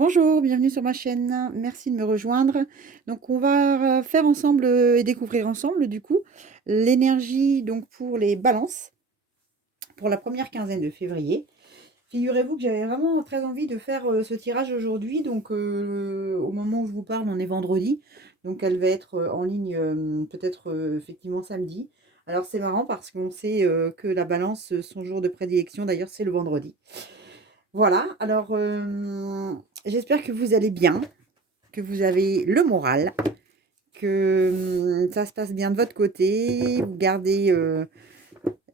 Bonjour, bienvenue sur ma chaîne. Merci de me rejoindre. Donc, on va faire ensemble et découvrir ensemble, du coup, l'énergie donc pour les balances pour la première quinzaine de février. Figurez-vous que j'avais vraiment très envie de faire ce tirage aujourd'hui. Donc, au moment où je vous parle, on est vendredi. Donc, elle va être en ligne peut-être effectivement samedi. Alors, c'est marrant parce qu'on sait que la balance, son jour de prédilection, d'ailleurs, c'est le vendredi. Voilà, alors j'espère que vous allez bien, que vous avez le moral, que ça se passe bien de votre côté, vous gardez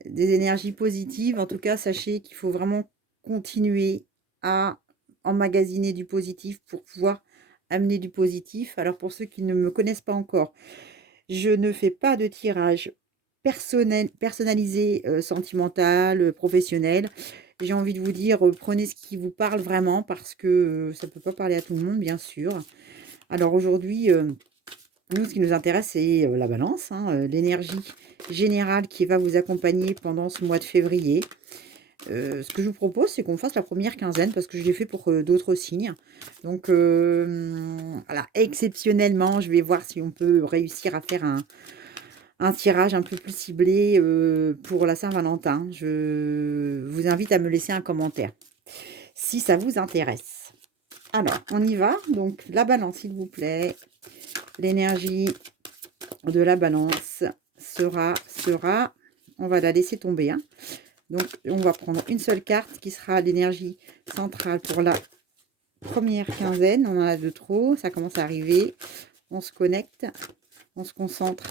des énergies positives. En tout cas, sachez qu'il faut vraiment continuer à emmagasiner du positif pour pouvoir amener du positif. Alors pour ceux qui ne me connaissent pas encore, je ne fais pas de tirage personnalisé, sentimental, professionnel. J'ai envie de vous dire, prenez ce qui vous parle vraiment parce que ça ne peut pas parler à tout le monde, bien sûr. Alors aujourd'hui, nous, ce qui nous intéresse, c'est la balance, hein, l'énergie générale qui va vous accompagner pendant ce mois de février. Ce que je vous propose, c'est qu'on fasse la première quinzaine parce que je l'ai fait pour d'autres signes. Donc, voilà, exceptionnellement, je vais voir si on peut réussir à faire un tirage un peu plus ciblé pour la Saint-Valentin. Je vous invite à me laisser un commentaire si ça vous intéresse. Alors, on y va. Donc, la balance, s'il vous plaît. L'énergie de la balance sera, on va la laisser tomber. Hein. Donc, on va prendre une seule carte qui sera l'énergie centrale pour la première quinzaine. On en a de trop, ça commence à arriver. On se connecte, on se concentre.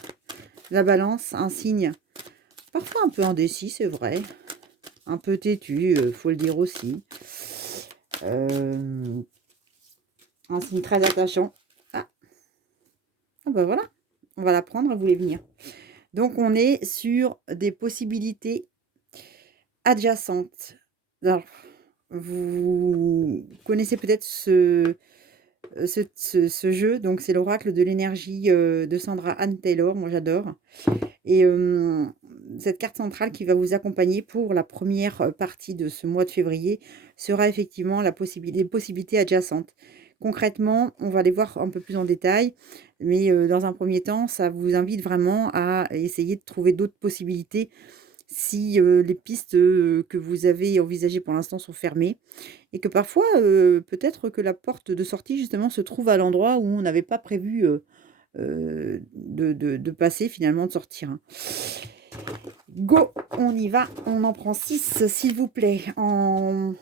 La balance, un signe parfois un peu indécis, c'est vrai. Un peu têtu, faut le dire aussi. Un signe très attachant. Ah, ah bah voilà, on va la prendre, elle voulait venir. Donc, on est sur des possibilités adjacentes. Alors, vous connaissez peut-être ce jeu. Donc, c'est l'oracle de l'énergie de Sandra Anne Taylor. Moi, j'adore. Et cette carte centrale qui va vous accompagner pour la première partie de ce mois de février sera effectivement les possibilités adjacentes. Concrètement, on va les voir un peu plus en détail, mais dans un premier temps, ça vous invite vraiment à essayer de trouver d'autres possibilités si les pistes que vous avez envisagées pour l'instant sont fermées et que parfois, peut-être que la porte de sortie justement se trouve à l'endroit où on n'avait pas prévu de passer finalement, de sortir, hein. Go, on y va, on en prend 6 s'il vous plaît, en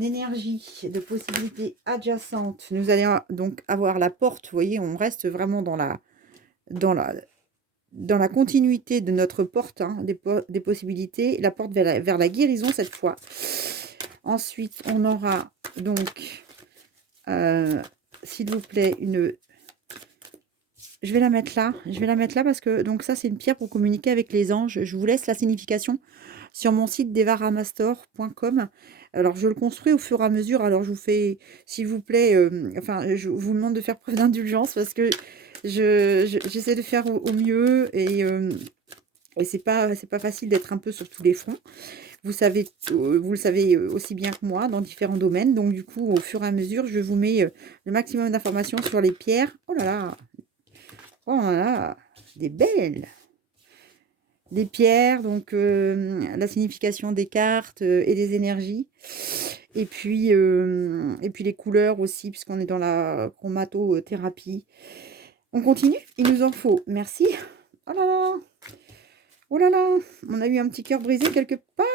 énergie de possibilités adjacentes. Nous allons donc avoir la porte, vous voyez, on reste vraiment dans la, dans la continuité de notre porte, hein, des possibilités, la porte vers la guérison cette fois. Ensuite, on aura donc, s'il vous plaît, je vais la mettre là parce que donc ça c'est une pierre pour communiquer avec les anges. Je vous laisse la signification sur mon site devaramastor.com. Alors je le construis au fur et à mesure. Alors je vous fais, s'il vous plaît, enfin je vous demande de faire preuve d'indulgence parce que j'essaie de faire au mieux et c'est pas facile d'être un peu sur tous les fronts. Vous le savez aussi bien que moi dans différents domaines. Donc du coup, au fur et à mesure, je vous mets le maximum d'informations sur les pierres. Oh là là, des belles, des pierres. Donc la signification des cartes et des énergies. Et puis les couleurs aussi, puisqu'on est dans la chromatothérapie. On continue, il nous en faut. Merci. Oh là là. Oh là là, on a eu un petit cœur brisé quelque part.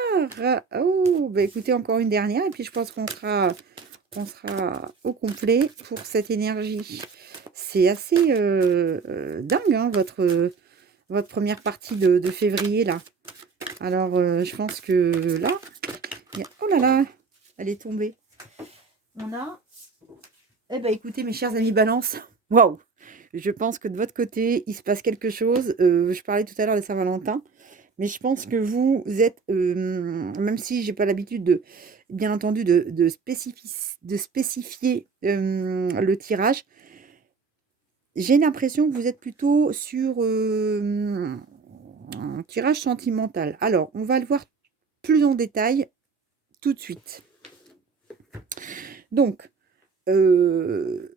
Oh, bah écoutez, encore une dernière. Et puis je pense qu'on sera au complet pour cette énergie. C'est assez dingue, hein, votre première partie de février, là. Alors, je pense que là, oh là là, elle est tombée. On a, eh ben écoutez, mes chers amis Balance, waouh, je pense que de votre côté, il se passe quelque chose. Je parlais tout à l'heure de Saint-Valentin. Mais je pense que vous êtes, même si j'ai pas l'habitude de, bien entendu, de spécifier le tirage, j'ai l'impression que vous êtes plutôt sur un tirage sentimental. Alors, on va le voir plus en détail tout de suite. Donc, Heu,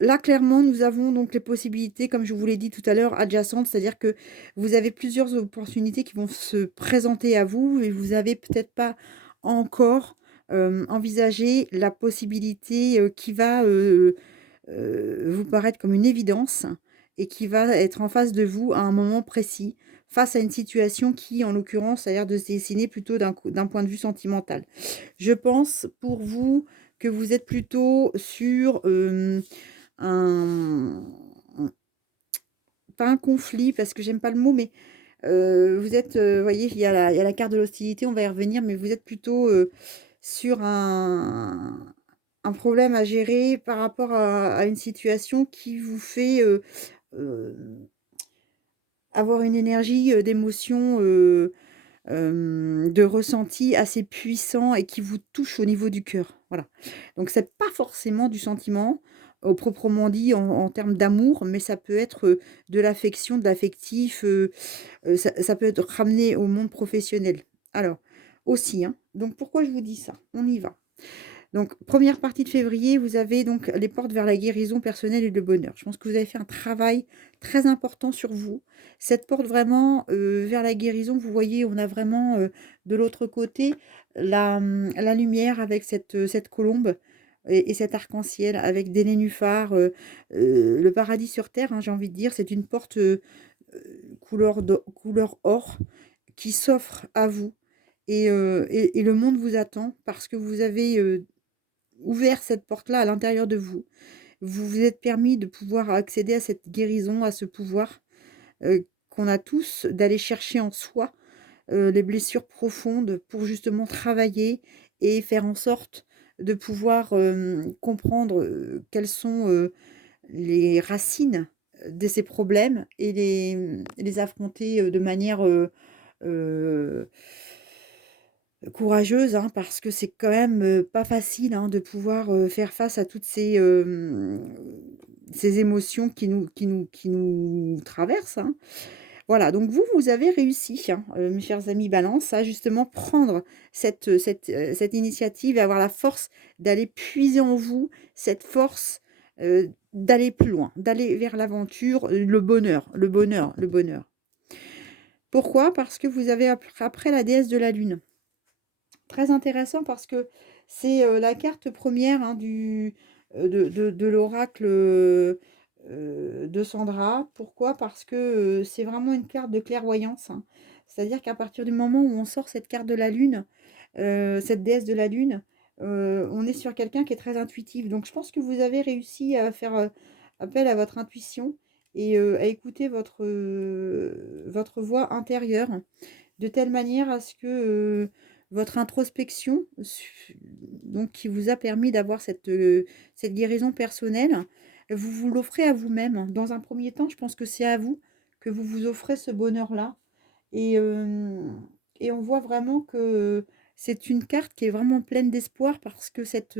Là, clairement, nous avons donc les possibilités, comme je vous l'ai dit tout à l'heure, adjacentes, c'est-à-dire que vous avez plusieurs opportunités qui vont se présenter à vous et vous avez peut-être pas encore, envisagé la possibilité, qui va, vous paraître comme une évidence et qui va être en face de vous à un moment précis, face à une situation qui, en l'occurrence, a l'air de se dessiner plutôt d'un point de vue sentimental. Je pense pour vous que vous êtes plutôt sur, un pas un conflit parce que j'aime pas le mot, mais, vous êtes, voyez, il y a la carte de l'hostilité, on va y revenir, mais vous êtes plutôt, sur un problème à gérer par rapport à une situation qui vous fait, heu, avoir une énergie, d'émotion, de ressenti assez puissant et qui vous touche au niveau du cœur. Voilà. Donc c'est pas forcément du sentiment, proprement dit en termes d'amour, mais ça peut être, de l'affection, de l'affectif, ça peut être ramené au monde professionnel. Alors, aussi, hein, donc pourquoi je vous dis ça? On y va. Donc, première partie de février, vous avez donc les portes vers la guérison personnelle et le bonheur. Je pense que vous avez fait un travail très important sur vous. Cette porte vraiment, vers la guérison, vous voyez, on a vraiment, de l'autre côté la lumière avec cette colombe et cet arc-en-ciel avec des nénuphars, le paradis sur terre, hein, j'ai envie de dire. C'est une porte, couleur or qui s'offre à vous et le monde vous attend parce que vous avez, ouvert cette porte-là à l'intérieur de vous. Vous vous êtes permis de pouvoir accéder à cette guérison, à ce pouvoir, qu'on a tous, d'aller chercher en soi, les blessures profondes pour justement travailler et faire en sorte de pouvoir, comprendre, quelles sont, les racines de ces problèmes et les affronter, de manière, heu courageuse, hein, parce que c'est quand même, pas facile, hein, de pouvoir, faire face à toutes ces émotions qui nous traversent, hein. Voilà, donc vous, vous avez réussi, hein, mes chers amis Balance, à justement prendre cette initiative et avoir la force d'aller puiser en vous cette force, d'aller plus loin, d'aller vers l'aventure, le bonheur, le bonheur, le bonheur. Pourquoi? Parce que vous avez après la déesse de la lune. Très intéressant parce que c'est, la carte première hein, de l'oracle, de Sandra. Pourquoi? Parce que, c'est vraiment une carte de clairvoyance, hein. C'est-à-dire qu'à partir du moment où on sort cette carte de la lune, cette déesse de la lune, on est sur quelqu'un qui est très intuitif. Donc je pense que vous avez réussi à faire, appel à votre intuition et à écouter votre voix intérieure de telle manière à ce que, votre introspection donc qui vous a permis d'avoir cette guérison personnelle, vous vous l'offrez à vous-même. Dans un premier temps, je pense que c'est à vous que vous vous offrez ce bonheur-là et et on voit vraiment que, c'est une carte qui est vraiment pleine d'espoir parce que cette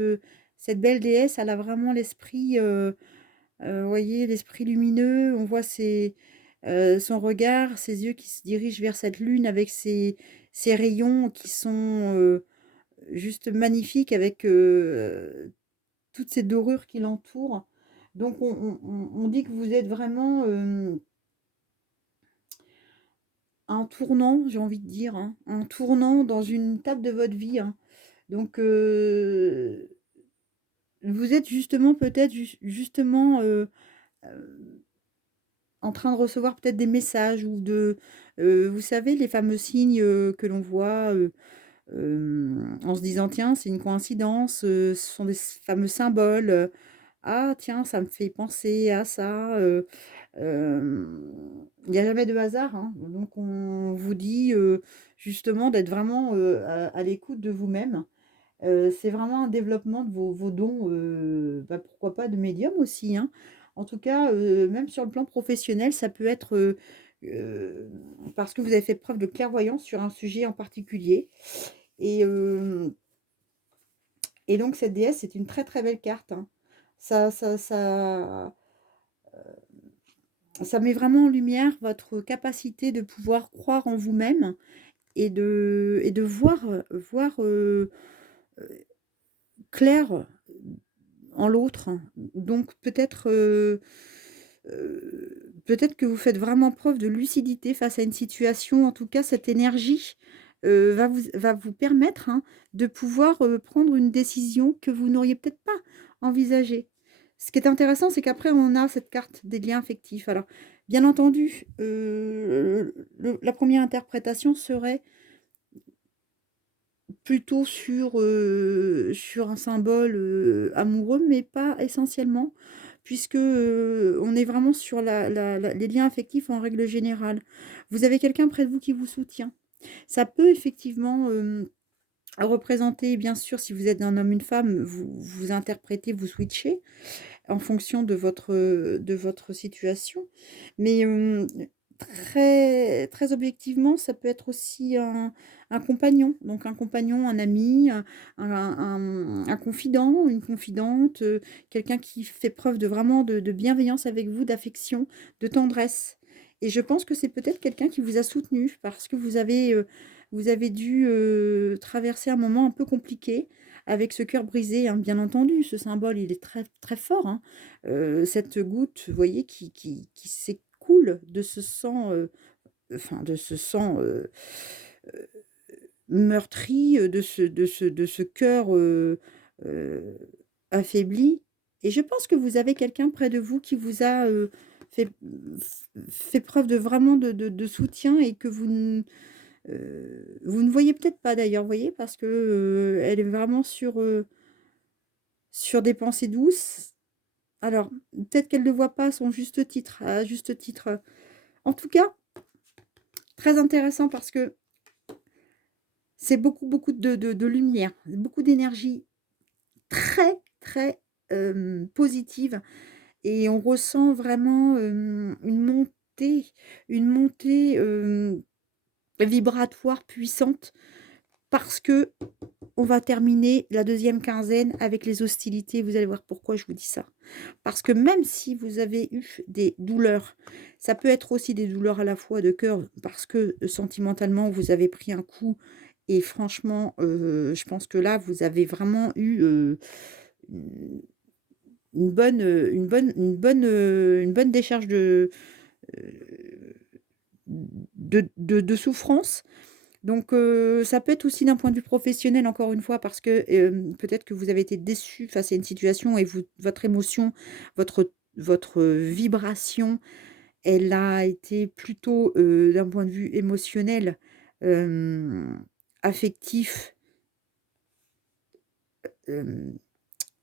belle déesse, elle a vraiment l'esprit, vous voyez, l'esprit lumineux, on voit son regard, ses yeux qui se dirigent vers cette lune avec ses rayons qui sont, juste magnifiques avec, toutes ces dorures qui l'entourent. Donc on dit que vous êtes vraiment, un tournant, j'ai envie de dire, hein, un tournant dans une étape de votre vie, hein. Donc vous êtes justement peut-être justement, en train de recevoir peut-être des messages ou vous savez les fameux signes, que l'on voit, en se disant: «Tiens, c'est une coïncidence», ce sont des fameux symboles, «Ah tiens, ça me fait penser à ça», il n'y a jamais de hasard, hein. Donc on vous dit, justement d'être vraiment, à l'écoute de vous-même. C'est vraiment un développement de vos dons, bah, pourquoi pas de médium aussi, hein. En tout cas, même sur le plan professionnel, ça peut être, heu, parce que vous avez fait preuve de clairvoyance sur un sujet en particulier et et donc cette déesse, c'est une très, très belle carte, hein. Ça ça met vraiment en lumière votre capacité de pouvoir croire en vous-même et de voir, heu, clair en l'autre. Donc peut-être que vous faites vraiment preuve de lucidité face à une situation. En tout cas, cette énergie, va vous permettre, hein, de pouvoir, prendre une décision que vous n'auriez peut-être pas envisagée. Ce qui est intéressant, c'est qu'après on a cette carte des liens affectifs. Alors, bien entendu, la première interprétation serait plutôt sur un symbole, amoureux, mais pas essentiellement, puisque, on est vraiment sur les liens affectifs en règle générale. Vous avez quelqu'un près de vous qui vous soutient. Ça peut effectivement, représenter, bien sûr, si vous êtes un homme, une femme, vous interprétez, vous switchez en fonction de votre situation. Mais, très très objectivement, ça peut être aussi un compagnon. Donc un compagnon, un ami, un confident, une confidente, quelqu'un qui fait preuve de vraiment de bienveillance avec vous, d'affection, de tendresse. Et je pense que c'est peut-être quelqu'un qui vous a soutenu parce que vous avez dû, traverser un moment un peu compliqué avec ce cœur brisé, hein. Bien entendu, ce symbole, il est très très fort, hein. Cette goutte, vous voyez, qui s'écoule de ce sang, enfin de ce sang, heu, meurtri, de ce cœur, heu, affaibli. Et je pense que vous avez quelqu'un près de vous qui vous a, fait fait preuve de vraiment de soutien et que vous ne voyez peut-être pas d'ailleurs, vous voyez? Parce que, elle est vraiment sur des pensées douces. Alors, peut-être qu'elle ne le voit pas à son juste titre, à juste titre. En tout cas, très intéressant parce que c'est beaucoup, beaucoup de lumière, beaucoup d'énergie très, très, positive, et on ressent vraiment, une montée, vibratoire puissante parce que on va terminer la deuxième quinzaine avec les hostilités. Vous allez voir pourquoi je vous dis ça. Parce que même si vous avez eu des douleurs, ça peut être aussi des douleurs à la fois de cœur, parce que, sentimentalement, vous avez pris un coup, et franchement, je pense que là, vous avez vraiment eu, une une bonne décharge heu, de souffrance. Donc, ça peut être aussi d'un point de vue professionnel, encore une fois, parce que, peut-être que vous avez été déçu face à une situation, et votre émotion, votre vibration, elle a été plutôt, d'un point de vue émotionnel, affectif, hem,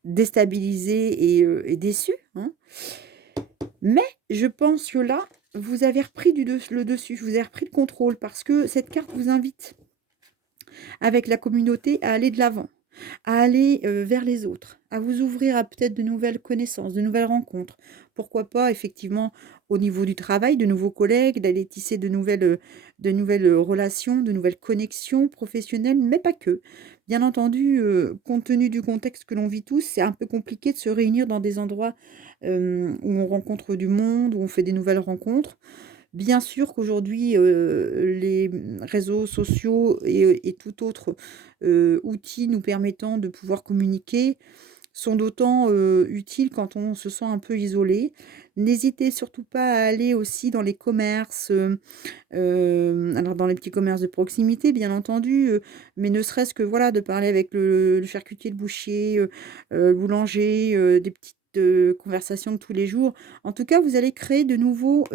déstabilisée et déçue, hein. Mais je pense que là, vous avez repris le dessus, vous avez repris le contrôle, parce que cette carte vous invite, avec la communauté, à aller de l'avant. À aller, vers les autres, à vous ouvrir à peut-être de nouvelles connaissances, de nouvelles rencontres. Pourquoi pas effectivement au niveau du travail, de nouveaux collègues, d'aller tisser de nouvelles relations, de nouvelles connexions professionnelles, mais pas que. Bien entendu, compte tenu du contexte que l'on vit tous, c'est un peu compliqué de se réunir dans des endroits, où on rencontre du monde, où on fait des nouvelles rencontres. Bien sûr qu'aujourd'hui, les, réseaux sociaux et tout autre, outil nous permettant de pouvoir communiquer sont d'autant, utiles quand on se sent un peu isolé. N'hésitez surtout pas à aller aussi dans les commerces, alors dans les petits commerces de proximité, bien entendu, mais ne serait-ce que, voilà, de parler avec le charcutier, le boucher, le boulanger, des petites, conversations de tous les jours. En tout cas, vous allez créer de nouvelles,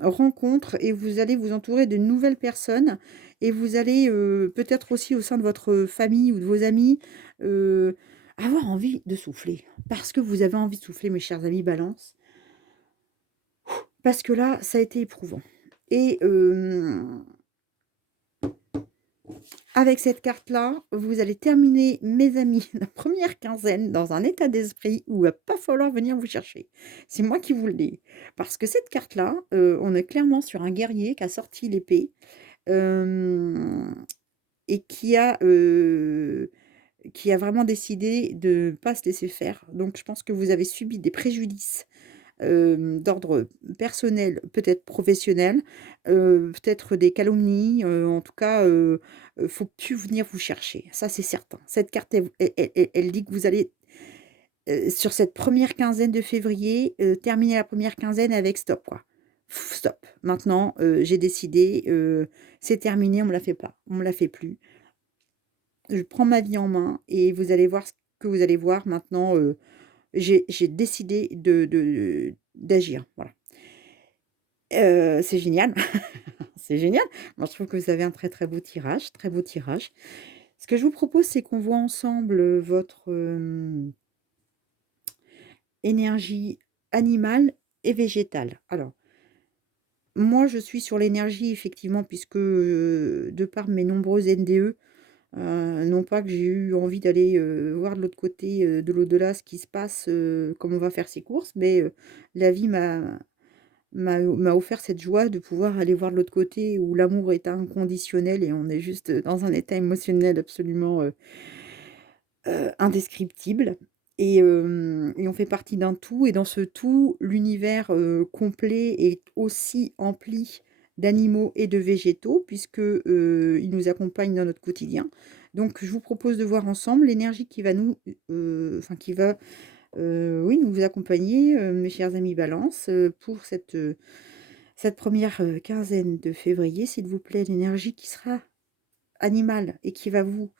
rencontres, et vous allez vous entourer de nouvelles personnes, et vous allez, peut-être aussi au sein de votre famille ou de vos amis, heu, avoir envie de souffler. Parce que vous avez envie de souffler, mes chers amis Balance. Parce que là, ça a été éprouvant, et avec cette carte-là, vous allez terminer, mes amis, la première quinzaine dans un état d'esprit où il va pas falloir venir vous chercher. C'est moi qui vous le dis. Parce que cette carte-là, on est clairement sur un guerrier qui a sorti l'épée, hem et qui a vraiment décidé de pas se laisser faire. Donc je pense que vous avez subi des préjudices, d'ordre personnel, peut-être professionnel, peut-être des calomnies, en tout cas, faut plus venir vous chercher. Ça, c'est certain. Cette carte, elle dit que vous allez, sur cette première quinzaine de février, terminer la première quinzaine avec stop, quoi. Stop. Maintenant, j'ai décidé, c'est terminé, on me la fait pas, on me la fait plus. Je prends ma vie en main et vous allez voir ce que vous allez voir maintenant, j'ai décidé d'agir, voilà. C'est génial, c'est génial. Moi, je trouve que vous avez un très, très beau tirage, très beau tirage. Ce que je vous propose, c'est qu'on voit ensemble, votre, énergie animale et végétale. Alors, moi, je suis sur l'énergie effectivement puisque, de par mes nombreuses NDE, non pas que j'ai eu envie d'aller, voir de l'autre côté, de l'au-delà ce qui se passe, comme on va faire ses courses, mais, la vie m'a offert cette joie de pouvoir aller voir de l'autre côté où l'amour est inconditionnel et on est juste, dans un état émotionnel absolument, indescriptible et on fait partie d'un tout et dans ce tout, l'univers, complet est aussi empli d'animaux et de végétaux puisque, ils nous accompagnent dans notre quotidien. Donc je vous propose de voir ensemble l'énergie qui va nous, enfin qui va, oui, nous accompagner, mes chers amis Balance, pour cette première quinzaine de février, s'il vous plaît. L'énergie qui sera animale et qui va vous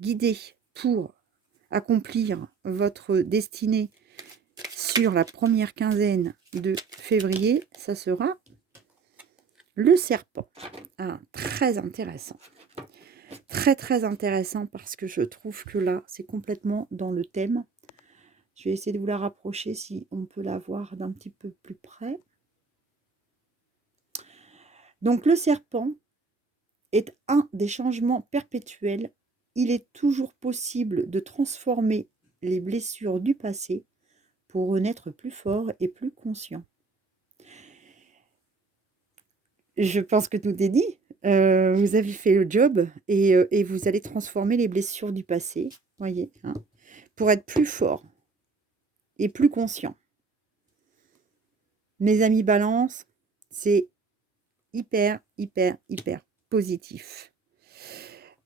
guider pour accomplir votre destinée sur la première quinzaine de février, ça sera le serpent. Ah, très intéressant. Très, très intéressant parce que je trouve que là, c'est complètement dans le thème. Je vais essayer de vous la rapprocher si on peut la voir d'un petit peu plus près. Donc le serpent est un des changements perpétuels. Il est toujours possible de transformer les blessures du passé pour renaître plus fort et plus conscient. Je pense que tout est dit. Vous avez fait le job et vous allez transformer les blessures du passé, voyez, hein, pour être plus fort et plus conscient. Mes amis Balance, c'est hyper, hyper, hyper positif.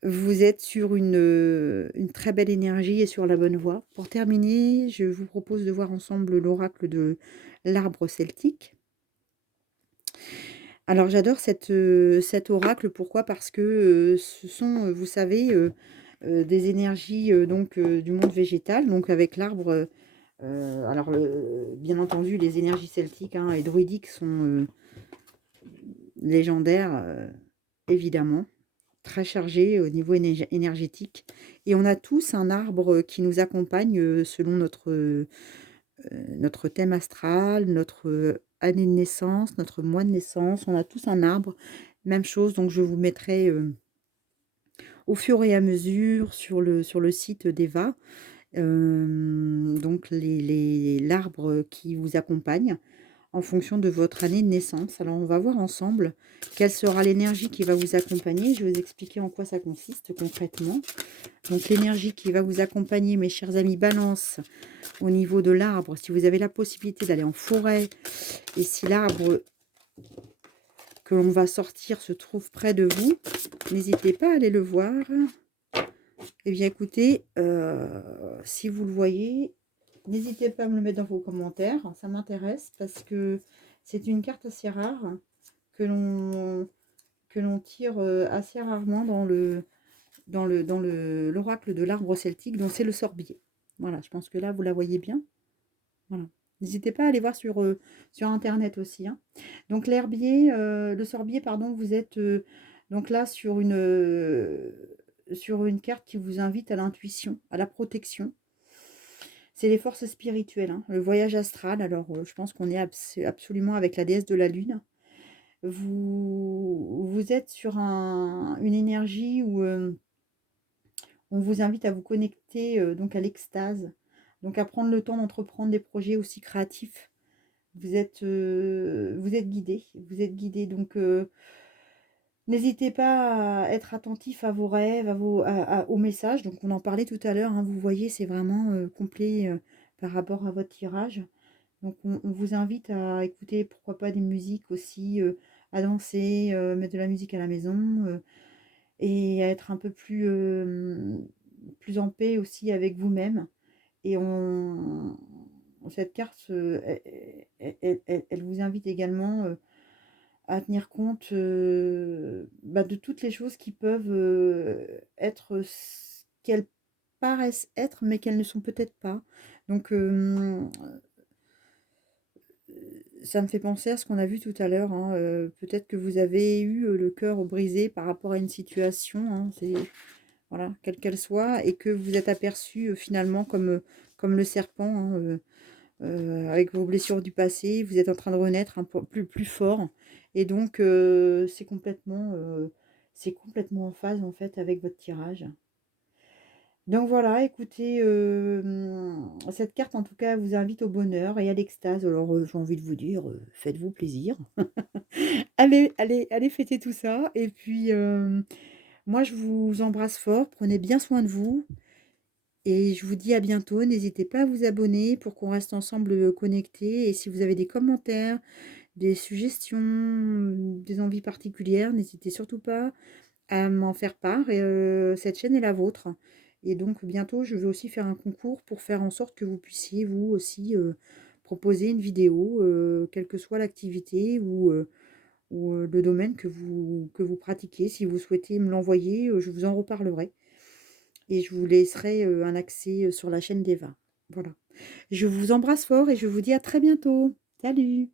Vous êtes sur une très belle énergie et sur la bonne voie. Pour terminer, je vous propose de voir ensemble l'oracle de l'arbre celtique. Alors j'adore cet oracle, pourquoi? Parce que, ce sont, vous savez, des énergies, donc du monde végétal, donc avec l'arbre, alors, bien entendu, les énergies celtiques, hein, et druidiques sont, légendaires, évidemment, très chargées au niveau énergétique et on a tous un arbre qui nous accompagne, selon notre thème astral, notre, année de naissance, notre mois de naissance. On a tous un arbre, même chose, donc je vous mettrai, au fur et à mesure sur le site d'Eva, donc l'arbre qui vous accompagne en fonction de votre année de naissance. Alors on va voir ensemble quelle sera l'énergie qui va vous accompagner. Je vais vous expliquer en quoi ça consiste concrètement. Donc l'énergie qui va vous accompagner, mes chers amis Balance, au niveau de l'arbre, si vous avez la possibilité d'aller en forêt et si l'arbre que l'on va sortir se trouve près de vous, n'hésitez pas à aller le voir. Eh bien écoutez, si vous le voyez, n'hésitez pas à me le mettre dans vos commentaires, ça m'intéresse parce que c'est une carte assez rare que l'on tire, assez rarement dans l'oracle de l'arbre celtique, dont c'est le sorbier. Voilà, je pense que là vous la voyez bien. Voilà. N'hésitez pas à aller voir sur internet aussi, hein. Donc le sorbier pardon, vous êtes, donc là sur une carte qui vous invite à l'intuition, à la protection. C'est les forces spirituelles, hein, le voyage astral. Alors, je pense qu'on est absolument avec la déesse de la lune. Vous êtes sur une énergie où, on vous invite à vous connecter, donc à l'extase, donc à prendre le temps d'entreprendre des projets aussi créatifs. Vous êtes guidé, donc n'hésitez pas à être attentif à vos rêves, aux messages. Donc on en parlait tout à l'heure, hein, vous voyez, c'est vraiment, complet, par rapport à votre tirage. Donc on vous invite à écouter, pourquoi pas, des musiques aussi, à danser, mettre de la musique à la maison, et à être un peu plus, plus en paix aussi avec vous-même. Et on cette carte, elle vous invite également, à tenir compte, bah, de toutes les choses qui peuvent, être ce qu'elles paraissent être, mais qu'elles ne sont peut-être pas. Donc, ça me fait penser à ce qu'on a vu tout à l'heure, hein, peut-être que vous avez eu, le cœur brisé par rapport à une situation, hein, c'est voilà, quelle qu'elle soit, et que vous êtes aperçu, finalement comme le serpent, hein, avec vos blessures du passé, vous êtes en train de renaître un peu plus fort, et donc c'est complètement en phase, en fait, avec votre tirage. Donc voilà, écoutez, cette carte, en tout cas, vous invite au bonheur et à l'extase. Alors, j'ai envie de vous dire, faites-vous plaisir. Allez, allez, allez fêter tout ça, et puis, moi, je vous embrasse fort, prenez bien soin de vous, et je vous dis à bientôt. N'hésitez pas à vous abonner pour qu'on reste ensemble, connectés, et si vous avez des commentaires, des suggestions, des envies particulières, n'hésitez surtout pas à m'en faire part, et cette chaîne est la vôtre, et donc bientôt je vais aussi faire un concours pour faire en sorte que vous puissiez vous aussi, proposer une vidéo, quelle que soit l'activité ou le domaine que vous pratiquez. Si vous souhaitez me l'envoyer, je vous en reparlerai, et je vous laisserai, un accès, sur la chaîne d'Eva. Voilà. Je vous embrasse fort et je vous dis à très bientôt. Salut!